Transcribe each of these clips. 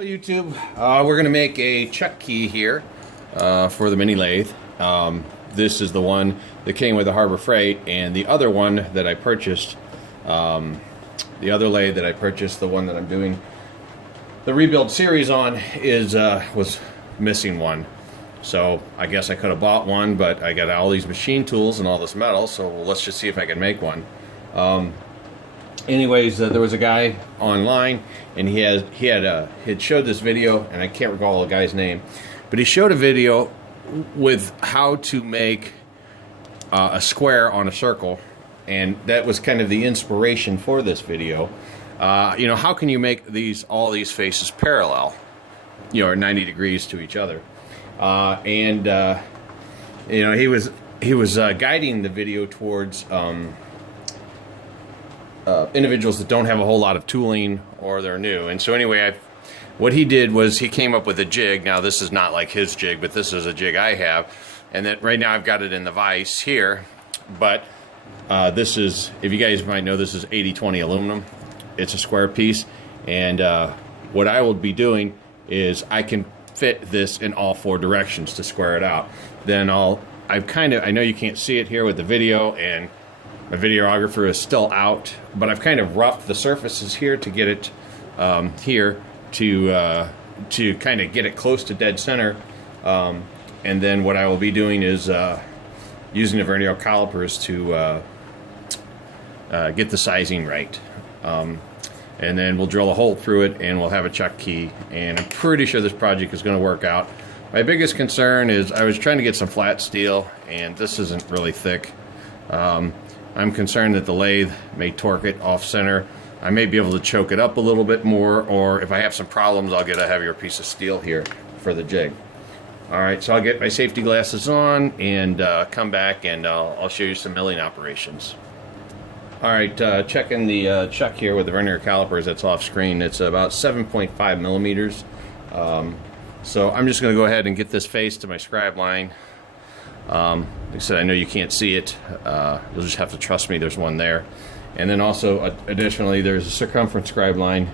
Hello YouTube, we're going to make a chuck key here for the mini lathe. This is the one that came with the Harbor Freight, and the other one that I purchased, the other lathe that I purchased, the one that I'm doing the rebuild series on, was missing one. So I guess I could have bought one, but I got all these machine tools and all this metal, so let's just see if I can make one. Anyways, there was a guy online, and he had showed this video, and I can't recall the guy's name, but he showed a video with how to make a square on a circle, and that was kind of the inspiration for this video. You know, how can you make all these faces parallel, you know, or 90 degrees to each other? You know, he was guiding the video towards individuals that don't have a whole lot of tooling or they're new. And so anyway, what he did was he came up with a jig. Now this is not like his jig, but this is a jig I have, and that right now I've got it in the vise here. But this is, if you guys might know, this is 80/20 aluminum. It's a square piece, and what I will be doing is I can fit this in all four directions to square it out. Then I know you can't see it here with the video, and my videographer is still out, but I've kind of roughed the surfaces here to get it here to kind of get it close to dead center. And then what I will be doing is using the vernier calipers to get the sizing right. And then we'll drill a hole through it, and we'll have a chuck key, and I'm pretty sure this project is going to work out. My biggest concern is I was trying to get some flat steel, and this isn't really thick. I'm concerned that the lathe may torque it off center. I may be able to choke it up a little bit more, or if I have some problems, I'll get a heavier piece of steel here for the jig. Alright, so I'll get my safety glasses on and come back, and I'll show you some milling operations. Alright, checking the chuck here with the vernier calipers that's off screen. It's about 7.5 millimeters. So I'm just going to go ahead and get this face to my scribe line. Like I said, I know you can't see it. You'll just have to trust me, there's one there. And then also, additionally, there's a circumference scribe line,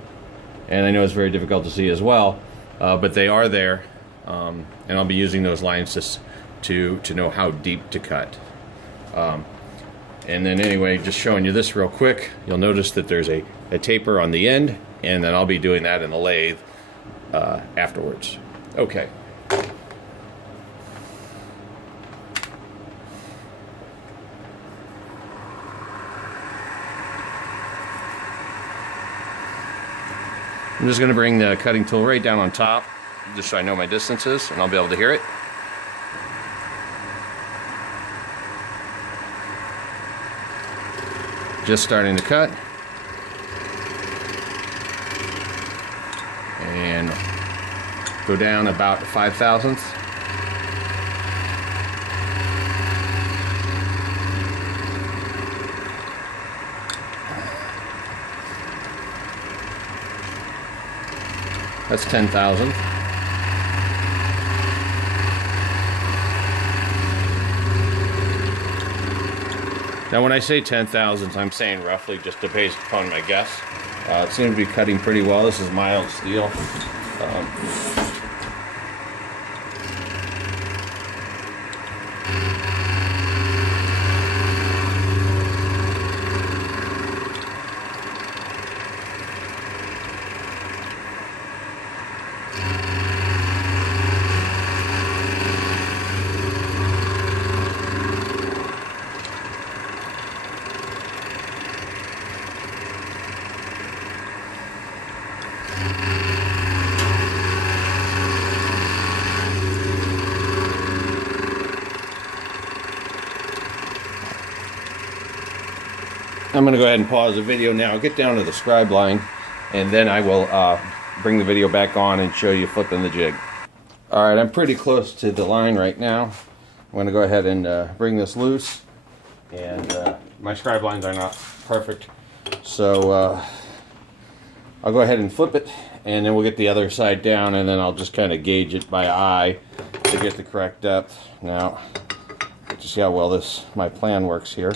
and I know it's very difficult to see as well, but they are there, and I'll be using those lines just to know how deep to cut. And then anyway, just showing you this real quick, you'll notice that there's a taper on the end, and then I'll be doing that in the lathe afterwards. Okay. I'm just going to bring the cutting tool right down on top, just so I know my distances, and I'll be able to hear it. Just starting to cut. And go down about 5/1000. That's 10,000. Now when I say 10,000, I'm saying roughly, just to based upon my guess. It seems to be cutting pretty well. This is mild steel. I'm going to go ahead and pause the video now, get down to the scribe line, and then I will bring the video back on and show you flipping the jig. Alright, I'm pretty close to the line right now. I'm going to go ahead and bring this loose, and my scribe lines are not perfect, so I'll go ahead and flip it, and then we'll get the other side down, and then I'll just kind of gauge it by eye to get the correct depth. Now, to see how well my plan works here.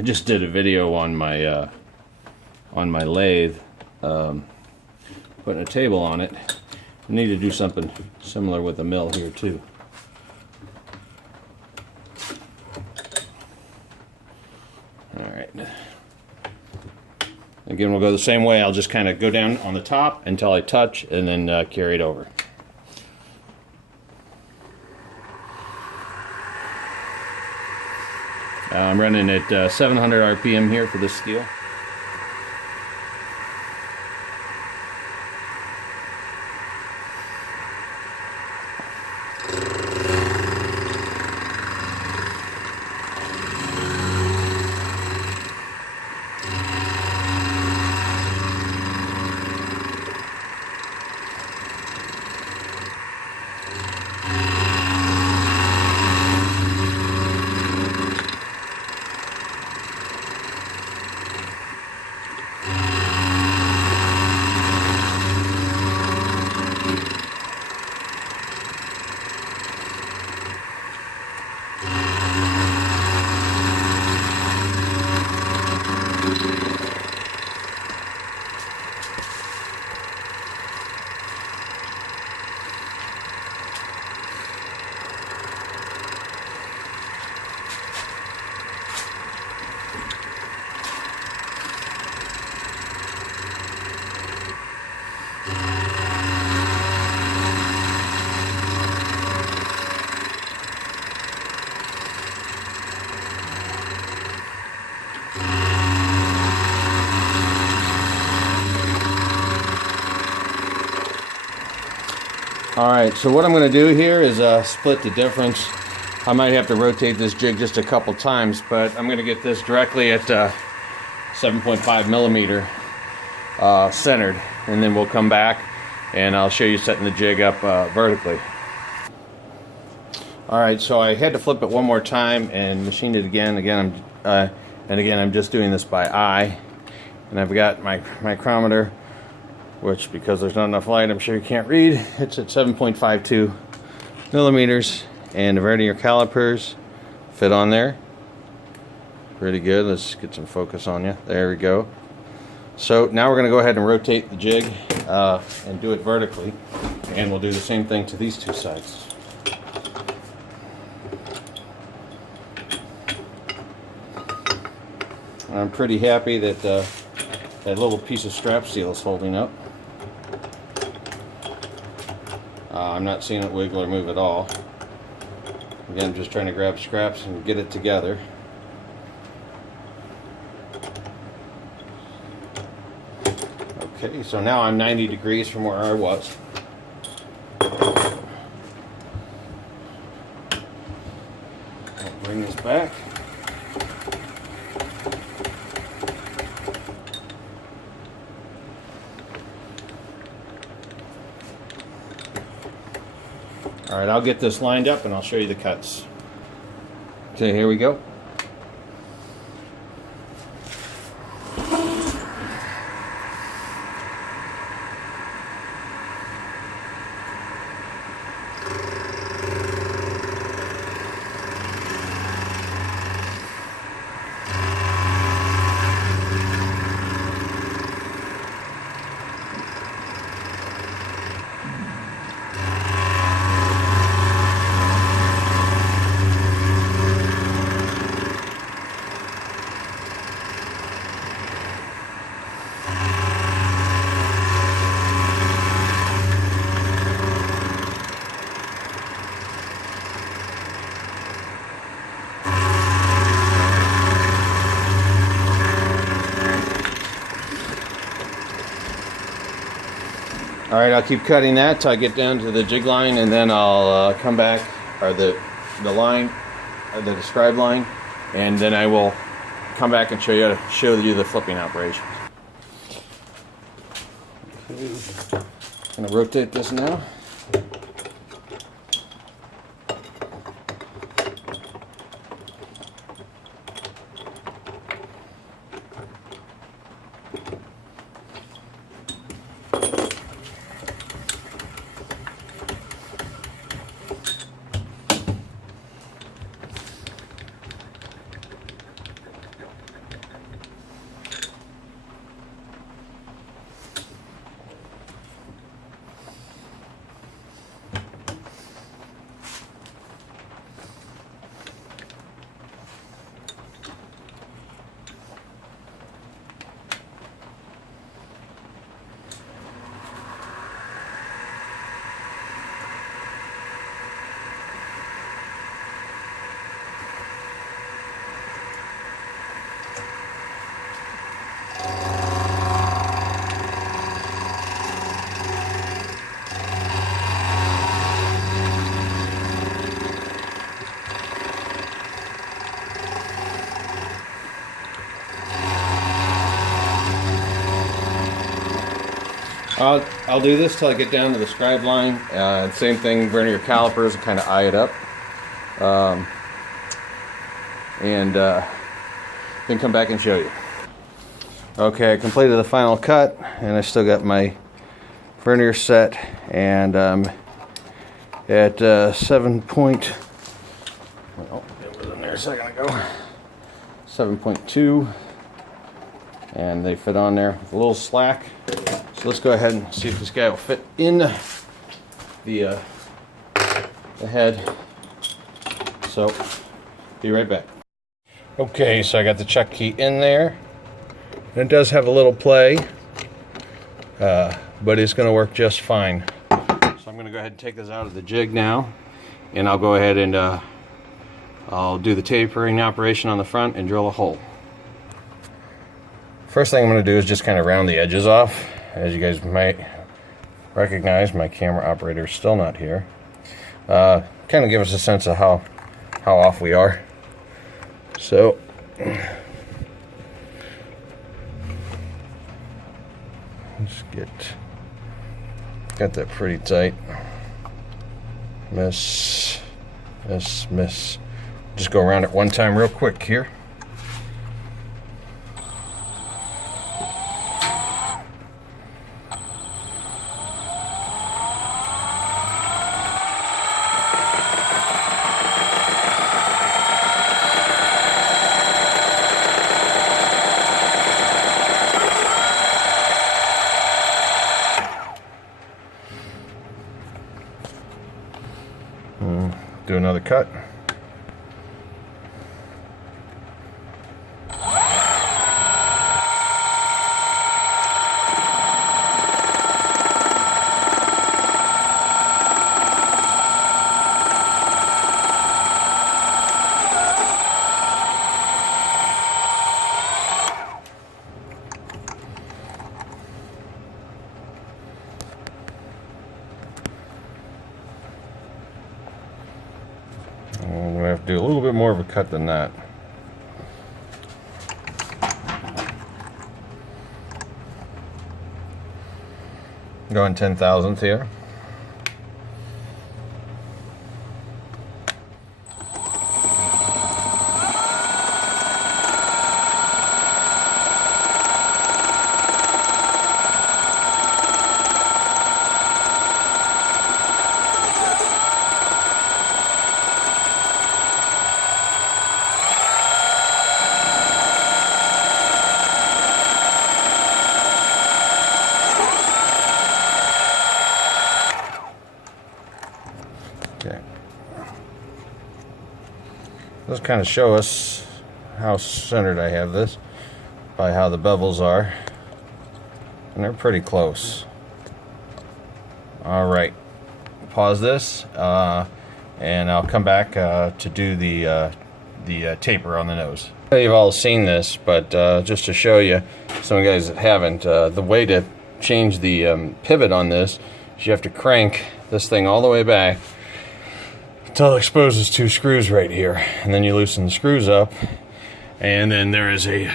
I just did a video on my lathe, putting a table on it. I need to do something similar with the mill here too. Alright. Again, we'll go the same way. I'll just kind of go down on the top until I touch and then carry it over. I'm running at 700 RPM here for this steel. Alright, so what I'm going to do here is split the difference. I might have to rotate this jig just a couple times, but I'm going to get this directly at 7.5 millimeter centered, and then we'll come back and I'll show you setting the jig up vertically. Alright, so I had to flip it one more time and machine it again. Again, I'm just doing this by eye, and I've got my micrometer, which, because there's not enough light, I'm sure you can't read. It's at 7.52 millimeters, and the vernier calipers fit on there. Pretty good. Let's get some focus on you. There we go. So now we're going to go ahead and rotate the jig and do it vertically, and we'll do the same thing to these two sides. I'm pretty happy that that little piece of strap steel is holding up. I'm not seeing it wiggle or move at all. Again, I'm just trying to grab scraps and get it together. Okay, so now I'm 90 degrees from where I was. I'll bring this back. Alright, I'll get this lined up and I'll show you the cuts. Okay, here we go. Alright, I'll keep cutting that till I get down to the jig line, and then I'll come back, or the line, or the described line, and then I will come back and show you the flipping operation. Okay. I'm going to rotate this now. I'll do this till I get down to the scribe line. Same thing, vernier calipers, and kind of eye it up. And then come back and show you. Okay, I completed the final cut, and I still got my vernier set, and at 7 point, well, it was in there a second ago, 7.2, and they fit on there with a little slack. So let's go ahead and see if this guy will fit in the head. So, be right back. Okay, so I got the chuck key in there. And it does have a little play, but it's going to work just fine. So I'm going to go ahead and take this out of the jig now, and I'll go ahead and I'll do the tapering operation on the front and drill a hole. First thing I'm going to do is just kind of round the edges off. As you guys might recognize, my camera operator is still not here. Kind of give us a sense of how off we are. So let's got that pretty tight. Miss. Just go around it one time real quick here. Do another cut. I'm going to have to do a little bit more of a cut than that. Going 10,000th here. Okay. This kind of show us how centered I have this by how the bevels are, and they're pretty close. All right, pause this, and I'll come back to do the taper on the nose. You've all seen this, but just to show you, some of you guys that haven't, the way to change the pivot on this is you have to crank this thing all the way back until it exposes 2 screws right here, and then you loosen the screws up, and then there is a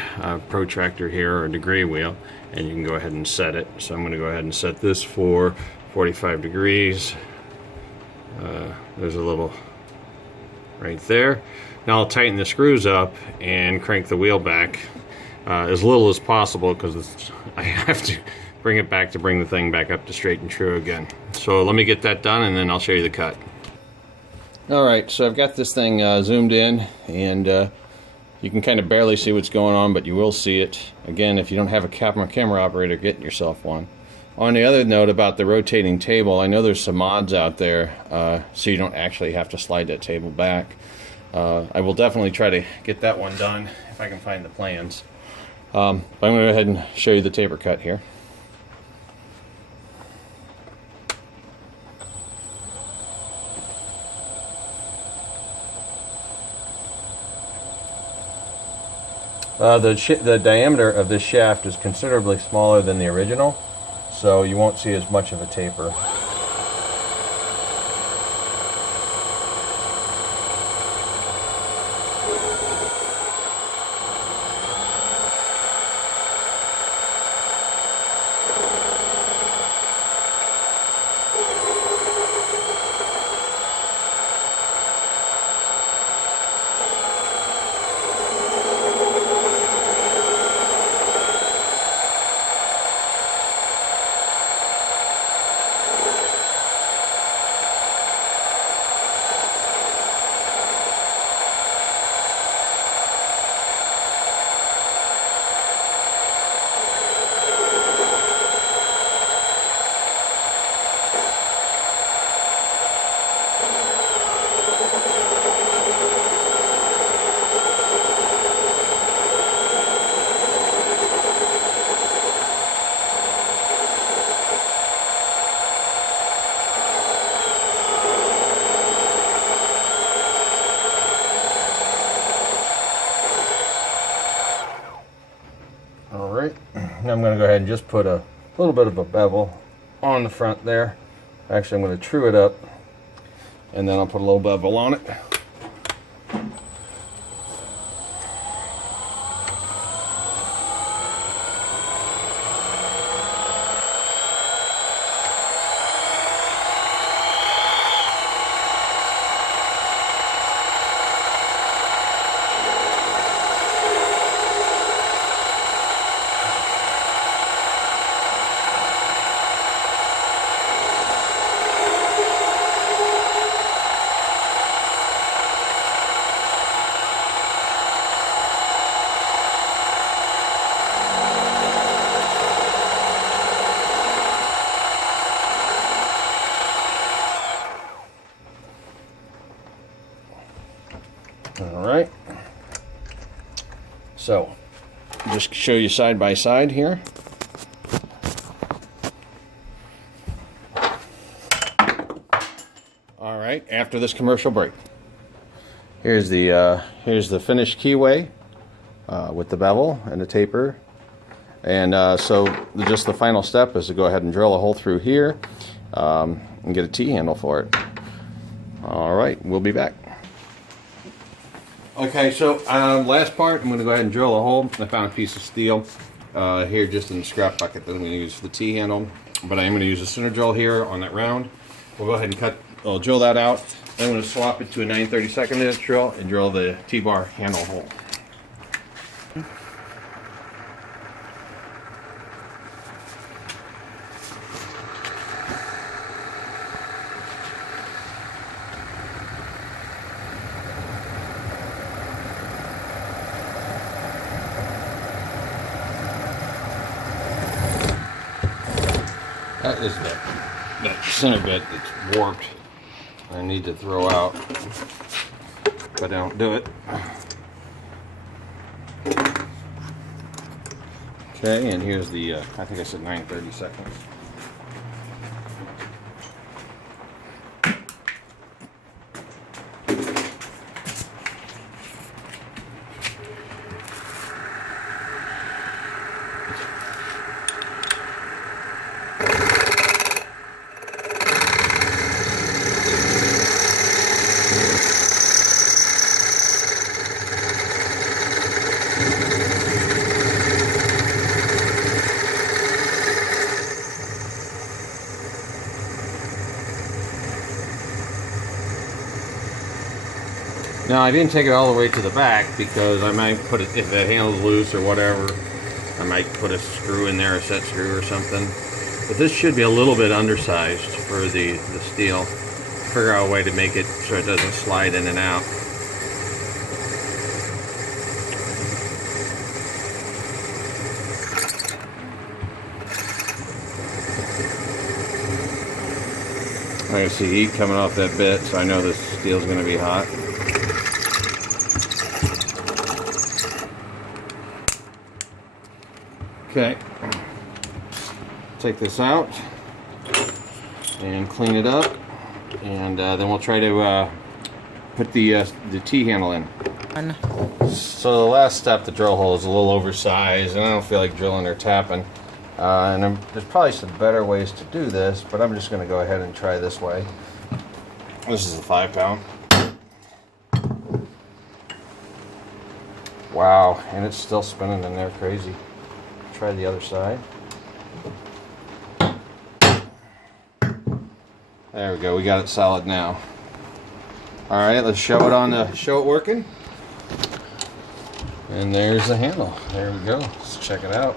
protractor here, or a degree wheel, and you can go ahead and set it. So I'm going to go ahead and set this for 45 degrees. There's a little right there. Now I'll tighten the screws up and crank the wheel back as little as possible, because I have to bring it back to bring the thing back up to straight and true again. So let me get that done, and then I'll show you the cut. Alright, so I've got this thing zoomed in, and you can kind of barely see what's going on, but you will see it. Again, if you don't have a camera operator, get yourself one. On the other note about the rotating table, I know there's some mods out there, so you don't actually have to slide that table back. I will definitely try to get that one done if I can find the plans. But I'm going to go ahead and show you the taper cut here. The diameter of this shaft is considerably smaller than the original, so you won't see as much of a taper. ahead and just put a little bit of a bevel on the front there. Actually, I'm going to true it up, and then I'll put a little bevel on it. Alright, so just show you side by side here. Alright, after this commercial break. Here's the finished keyway with the bevel and the taper. And so just the final step is to go ahead and drill a hole through here and get a T-handle for it. Alright, we'll be back. Okay, so last part, I'm going to go ahead and drill a hole. I found a piece of steel here just in the scrap bucket that I'm going to use for the T-handle. But I am going to use a center drill here on that round. We'll go ahead and I'll drill that out. Then I'm going to swap it to a 9/32 inch drill and drill the T-bar handle hole. That is that center bit that's warped. I need to throw out, but I don't do it. Okay, and here's the, I think I said 9/32. Now I didn't take it all the way to the back because I might put it, if the handle's loose or whatever, I might put a screw in there, a set screw or something. But this should be a little bit undersized for the steel. Figure out a way to make it so it doesn't slide in and out. I can see heat coming off that bit, so I know this steel's going to be hot. Okay, take this out and clean it up, and then we'll try to put the T-handle in. So the last step, the drill hole, is a little oversized, and I don't feel like drilling or tapping. There's probably some better ways to do this, but I'm just going to go ahead and try this way. This is a 5-pound. Wow, and it's still spinning in there crazy. Try the other side. There we go, we got it solid now. Alright, let's show it working. And there's the handle. There we go. Let's check it out.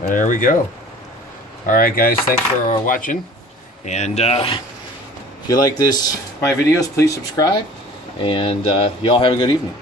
There we go. Alright guys, thanks for watching. And if you like my videos, please subscribe, and y'all have a good evening.